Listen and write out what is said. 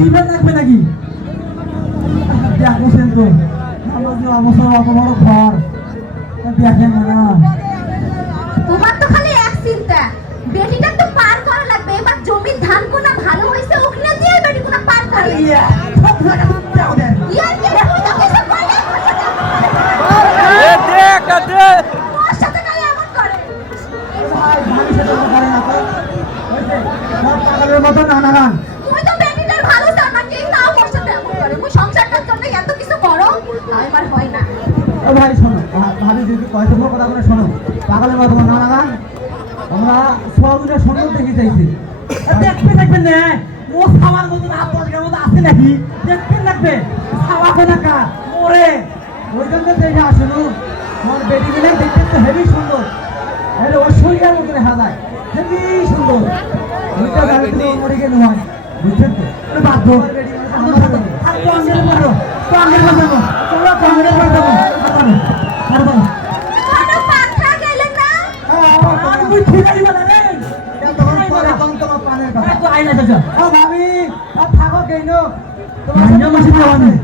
দিবেন লাগবে নাকি দেখছেন তো আমার যে অবসর অত বড় ঘর দেখেন না তোমার তো খালি এক চিন্তা বেটিটা তো পার করা লাগবে এবার জমির ধান কোনা ভালো হইছে ওখানে দিয়ে বেটি কোনা পার করে সব জায়গা দাও দেন ইয়ার কি তুই তো কিছু কইলে এ দেখ দে ওর সাথে কালে এমন করে ভাই ভাবি সেটা তো করে না তো হইছে সব পাগলের মতো নানাগান তুই তো বেটিটার ভালো চাও না কি তাও ওর সাথে এমন করে মুই সংসারটার জন্য এত কিছু করো আমার হয় না ও ভাই শোনো ভাবি যদি কয় তোমার কথা বলে শোনো পাগলের মতো নানাগান আমরা সবগুলো সুন্দর দেখে চাইছি দেখবেন না ও খাওয়ার মতো আপনাদের মতো আছে নাকি দেখবেন লাগবে খাওয়া কোনা কা ওরে ওই জন্য দেখে আসুন আমার বেটি মিলে দেখতে তো হেভি সুন্দর আরে ও শরীরের মতো দেখা যায় হেভি সুন্দর ওইটা যাবে তো মরে গেল হয় বুঝছেন তো আরে বাধ্য আমার সাথে আর তো আঙ্গেল মারো তো আঙ্গেল মারো তোমরা তো আঙ্গেল মারো আর বলো কোনো পাখা গেলে না আমি তুই ঠিক আছে বলে রে তখন পরে কম তোমার পানের কথা তো আইনা যাও ও ভাবি আর থাকো কেন তোমার মাসে যাওয়া নেই